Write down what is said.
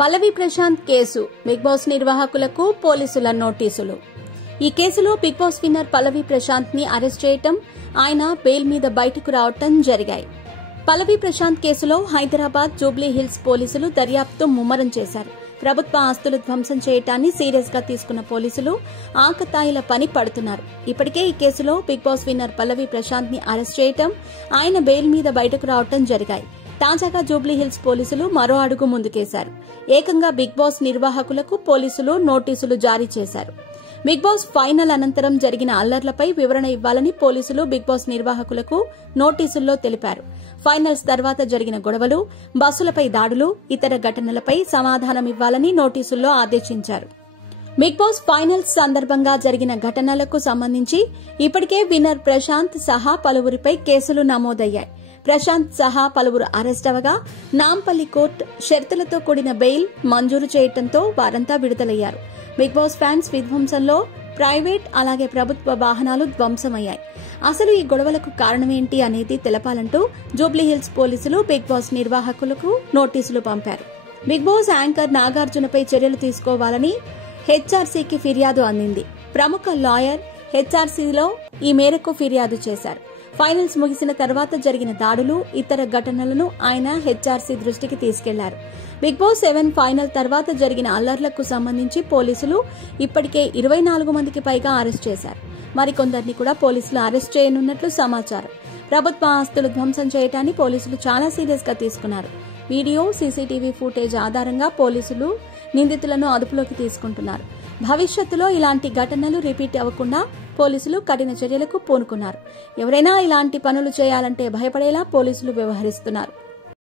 పల్లవి Prashanth case big boss నిర్వాహకులకు పోలీసుల నోటీసులు. ఈ కేసులో బిగ్ బాస్ విన్నర్ పల్లవి ప్రశాంత్ ని అరెస్ట్ చేయటం, ఆయన బెయిల్ మీద బయటకు రావటం జరిగాయి. పల్లవి ప్రశాంత్ కేసులో హైదరాబాద్ జూబ్లీ హిల్స్ పోలీసులు దర్యాప్తు ముమ్మరం చేశారు. ప్రభుత్వ ఆస్తులు ధ్వంసం చేయటాన్ని సీరియస్ గా తీసుకున్న పోలీసులు ఆకతాయిల పని పడుతున్నారు. ఇప్పటికే ఈ కేసులో బిగ్ బాస్ విన్నర్ పల్లవి ప్రశాంత్ ని అరెస్ట్ చేయటం, ఆయన బెయిల్ మీద బయటకు రావటం జరిగాయి. తాజాగా జూబ్లీ హిల్స్ పోలీసులు మరో అడుగు ముందుకేశారు. ఏకంగా బిగ్ బాస్ నిర్వాహకులకు పోలీసులు నోటీసులు జారీ చేశారు. బిగ్ బాస్ ఫైనల్ అనంతరం జరిగిన అల్లర్లపై వివరణ ఇవ్వాలని పోలీసులు బిగ్ బాస్ నిర్వాహకులకు నోటీసుల్లో తెలిపారు. ఫైనల్స్ తర్వాత జరిగిన గొడవలు, బస్సులపై దాడులు, ఇతర ఘటనలపై సమాధానమివ్వాలని నోటీసుల్లో ఆదేశించారు. బిగ్ బాస్ ఫైనల్స్ సందర్భంగా జరిగిన ఘటనలకు సంబంధించి ఇప్పటికే విన్నర్ ప్రశాంత్ సహా పలువురిపై కేసులు నమోదయ్యాయి. ప్రశాంత్ సహా పలువురు అరెస్ట్ అవగా నాంపల్లి కోర్టు షరతులతో కూడిన బెయిల్ మంజూరు చేయడంతో వారంతా విడుదలయ్యారు. బిగ్ బాస్ ఫ్యాన్స్ విధ్వంసంలో ప్రైవేట్ అలాగే ప్రభుత్వ వాహనాలు ధ్వంసమయ్యాయి. అసలు ఈ గొడవలకు కారణమేంటి అనేది తెలపాలంటూ జూబ్లీ హిల్స్ పోలీసులు బిగ్ బాస్ నిర్వాహకులకు నోటీసులు పంపారు. బిగ్ బాస్ యాంకర్ నాగార్జునపై చర్యలు తీసుకోవాలని హెచ్ఆర్సీకి ఫిర్యాదు అందింది. ప్రముఖ లాయర్ హెచ్ఆర్సీలో ఈ మేరకు ఫిర్యాదు చేశారు. ఫైనల్స్ ముగిసిన తర్వాత జరిగిన దాడులు, ఇతర ఘటనలను ఆయన హెచ్ఆర్సీ దృష్టికి తీసుకెళ్లారు. బిగ్ బాస్ 7 ఫైనల్ తర్వాత జరిగిన అల్లర్లకు సంబంధించి పోలీసులు ఇప్పటికే 24 మందికి పైగా అరెస్ట్ చేశారు. మరికొందరిని కూడా పోలీసులు అరెస్ట్ చేయనున్నట్లు సమాచారం. ప్రభుత్వ ఆస్తులు ధ్వంసం చేయడాన్ని పోలీసులు చాలా సీరియస్ గా తీసుకున్నారు. వీడియో, సీసీటీవీ ఫుటేజ్ ఆధారంగా పోలీసులు నిందితులను అదుపులోకి తీసుకుంటున్నారు. భవిష్యత్తులో ఇలాంటి ఘటనలు రిపీట్ అవ్వకుండా పోలీసులు కఠిన చర్యలకు పూనుకున్నారు. ఎవరైనా ఇలాంటి పనులు చేయాలంటే భయపడేలా పోలీసులు వ్యవహరిస్తున్నారు.